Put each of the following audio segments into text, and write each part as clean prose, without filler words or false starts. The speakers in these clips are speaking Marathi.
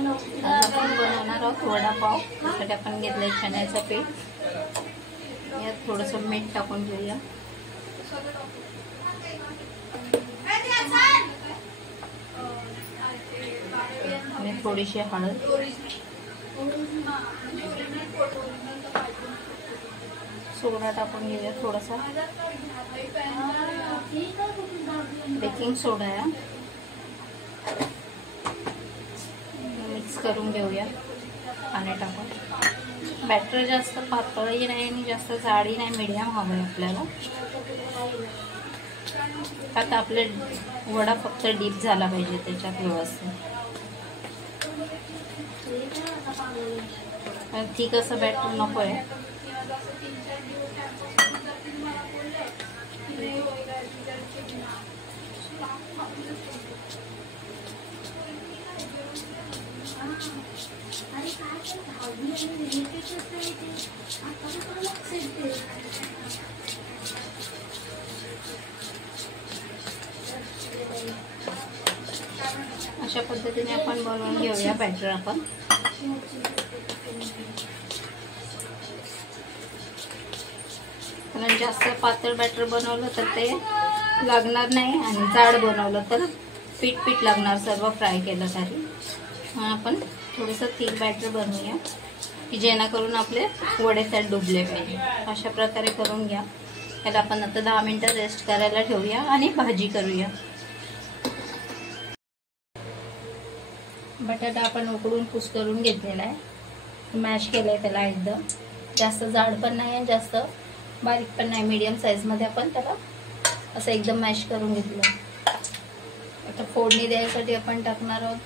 आज आपण बनवणार आहोत वडापाव. त्यासाठी आपण घेतलंय चण्याचं पीठ. यात थोडंसं मीठ टाकून घेऊया. आणि थोडीशी हळद. सोडा टाकून घेऊया थोडासा. बेकिंग सोडा आहे. मिक्स करून घेऊया पाणी टाकून. बॅटर जास्त पातळही नाही आणि जास्त जाडी नाही, मीडियम हवं आहे आपल्याला. आता आपले वडा फक्त डीप झाला पाहिजे त्याच्यात व्यवस्थित. ठीक असं बॅटर नको आहे. अशा पद्धतीने आपण बनवून घेऊया बॅटर आपण. कारण जास्त पातळ बॅटर बनवलं तर ते लागणार नाही आणि जाड बनवलं तर पीठ पीठ लागणार सर्व फ्राय केलं तरी. आपण थोडंसं थिक बॅटर बनवूया की जेणेकरून आपले वडे त्यात डुबले पाहिजे. अशा प्रकारे करून घ्या. त्याला आपण आता 10 मिनिटं रेस्ट करायला ठेवूया आणि भाजी करूया. बटाटा आपण उकडून कुस्करून घेतलेला आहे. मॅश केलं आहे त्याला एकदम. जास्त जाड पण नाही आणि जास्त बारीक पण नाही, मीडियम साईजमध्ये आपण त्याला असं एकदम मॅश करून घेतलं. आता फोडणी द्यायसाठी आपण टाकणार आहोत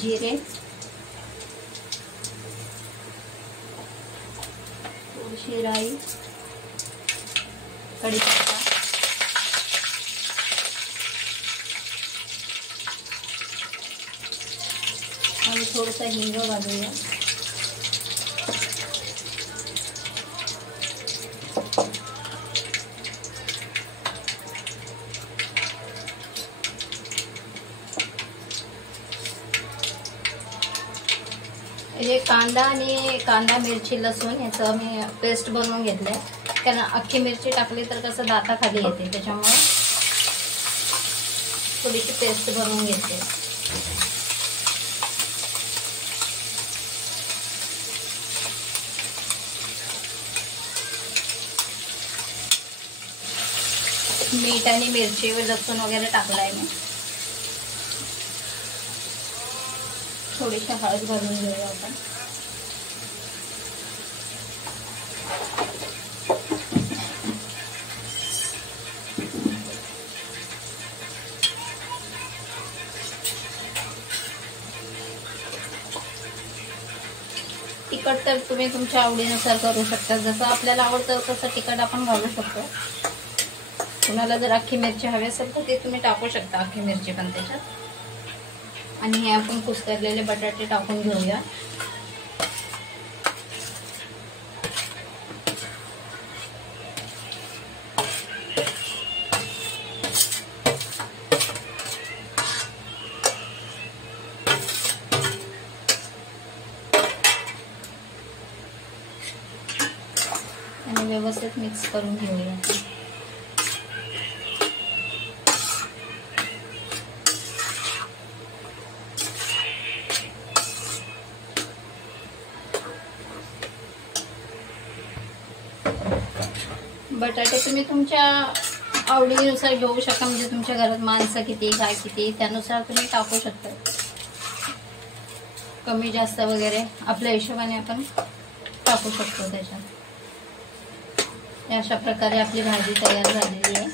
जिरे, थोडीशी राई, कढीपत्ता, आणि थोडंसं हिंग घालूया. हे कांदा मिरची लसूण याचं मी पेस्ट बनवून घेतलंय. कारण अख्खी मिरची टाकली तर कसं दाताखाली येते, त्याच्यामुळे थोडीशी पेस्ट बनवून घेते. मीठ आणि मिरची व लसूण वगैरे टाकलाय मी. थोडीशी हळद घालून घेऊया आपण. तिखट तर तुम्ही तुमच्या आवडीनुसार करू शकता. जसं आपल्याला आवडतं तसं तिखट आपण घालू शकतो. तुम्हाला जर अख्खी मिरची हवी असेल तर ते तुम्ही टाकू शकता, अख्खी मिरची पण त्याच्यात. आणि हे आपण कुस्करलेले बटाटे टाकून घेऊया. आणि व्यवस्थित मिक्स करून घेऊया. बटाटे तुम्ही तुमच्या आवडीनुसार घेऊ शकता. म्हणजे तुमच्या घरात माणसं किती, काय किती, त्यानुसार तुम्ही टाकू शकता. कमी जास्त वगैरे आपल्या हिशोबाने आपण टाकू शकतो त्याच्यात. अशा प्रकारे आपली भाजी तयार झालेली आहे.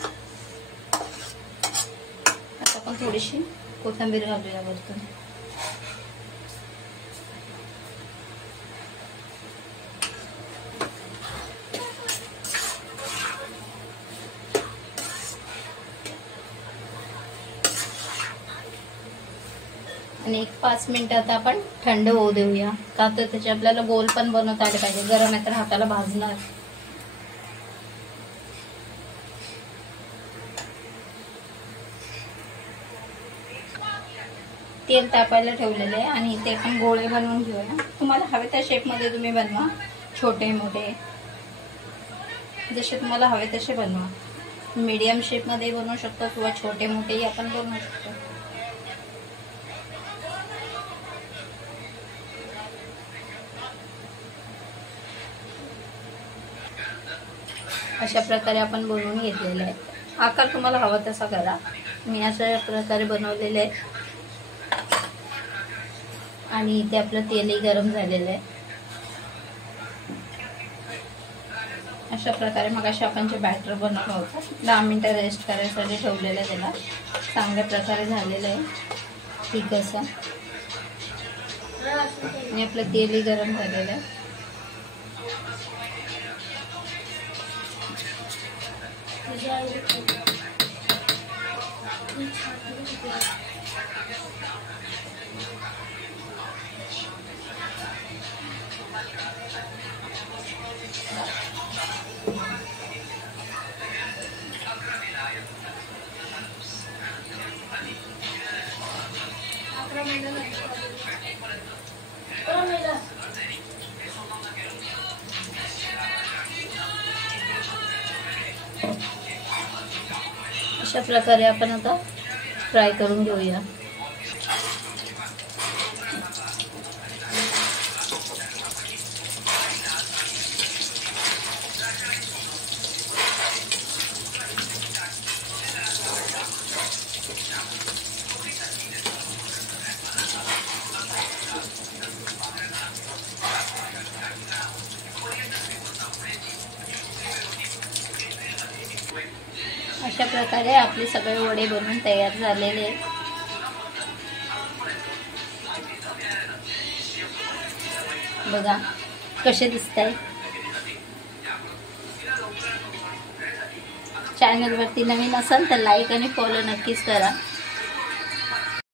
आता आपण थोडीशी कोथिंबीर घालूया वरतून. आणि 1-5 मिनिटात आपण थंड होऊ देऊया. का तर त्याचे आपल्याला गोल पण बनवता आले पाहिजे. गरम आहे तर हाताला भाजणार. तेल तापायला ठेवलेलं आहे आणि इथे आपण गोळे बनवून घेऊया. तुम्हाला हवे त्या शेपमध्ये तुम्ही बनवा, छोटे मोठे जसे तुम्हाला हवे तसे बनवा. मीडियम शेपमध्ये बनवू शकतो किंवा छोटे मोठेही आपण बनवू शकतो. अशा प्रकारे आपण बनवून घेतलेले आहे. आकार तुम्हाला हवा तसा करा. मी अशा प्रकारे बनवलेले आहे आणि इथे आपलं तेलही गरम झालेलं आहे. अशा प्रकारे मग आपण जे बॅटर बनवलं होतं 10 मिनिटं रेस्ट करायसाठी ठेवलेलं आहे, त्याला चांगल्या प्रकारे झालेलं आहे. ठीक असं आणि आपलं तेलही गरम झालेलं आहे. अशा प्रकारे आपण आता फ्राय करून घेऊया. अशा प्रकारे आपले सगळे वडे बनवून तयार झालेले आहेत. बघा कसे दिसताय. चॅनलवरती नवीन असाल तर लाईक आणि फॉलो नक्कीच करा.